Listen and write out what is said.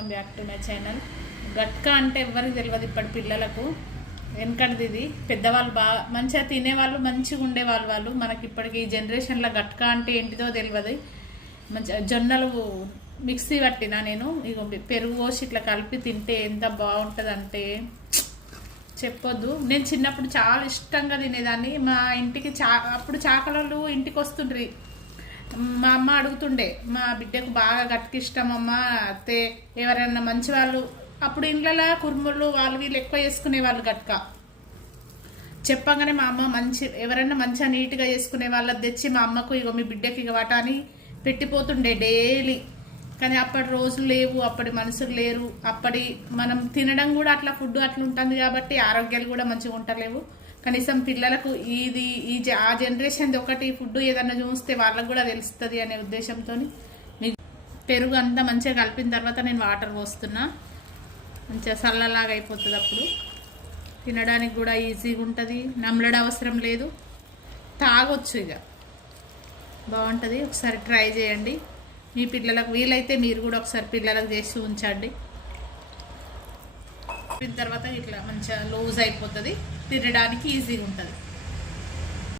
Welcome back to my channel. Gatka అంటే ఎవరికి తెలియదు ఇప్పటి పిల్లలకు. వెనకటిది ఇది పెద్దవాళ్ళు బాగా మంచిగా తినేవాళ్ళు, మంచిగా ఉండేవాళ్ళు. వాళ్ళు మనకి ఇప్పటికి ఈ జనరేషన్లో గట్కా అంటే ఏంటిదో తెలియదు. మంచి జొన్నలు మిక్సీ పట్టినా నేను, ఇక పెరుగు పోసి ఇట్లా కలిపి తింటే ఎంత బాగుంటుంది అంటే చెప్పొద్దు. నేను చిన్నప్పుడు చాలా ఇష్టంగా తినేదాన్ని. మా ఇంటికి అప్పుడు చాకలోళ్ళు ఇంటికి వస్తుండ్రి. మా అమ్మ అడుగుతుండే, మా బిడ్డకు బాగా గట్టికి ఇష్టం అమ్మ అత్తే, ఎవరైనా మంచి వాళ్ళు అప్పుడు ఇండ్లలో కుర్ములు వాళ్ళు వీళ్ళు ఎక్కువ చేసుకునే వాళ్ళు గట్క. చెప్పగానే మా అమ్మ ఎవరైనా మంచిగా నీట్గా చేసుకునే వాళ్ళది తెచ్చి మా అమ్మకు ఇగో మీ బిడ్డకి ఇక వాటాని పెట్టిపోతుండే డైలీ. కానీ అప్పటి రోజులు లేవు, అప్పటి మనుషులు లేరు. అప్పటి మనం తినడం కూడా అట్లా ఫుడ్ అట్లా ఉంటుంది కాబట్టి ఆరోగ్యాలు కూడా మంచిగా ఉంటలేవు. కనీసం పిల్లలకు ఆ జనరేషన్ ఒకటి ఫుడ్ ఏదన్నా చూస్తే వాళ్ళకు కూడా తెలుస్తుంది అనే ఉద్దేశంతో మీకు పెరుగు అంతా మంచిగా కలిపిన తర్వాత నేను వాటర్ పోస్తున్నా. మంచిగా చల్లలాగా అయిపోతుంది. అప్పుడు తినడానికి కూడా ఈజీగా ఉంటుంది, నమ్మలడం అవసరం లేదు, తాగొచ్చు, ఇక బాగుంటుంది. ఒకసారి ట్రై చేయండి. మీ పిల్లలకు వీలైతే మీరు కూడా ఒకసారి పిల్లలకు చేసి ఉంచండి. తర్వాత ఇట్లా మంచిగా లూజ్ అయిపోతుంది, తినడానికి ఈజీగా ఉంటుంది.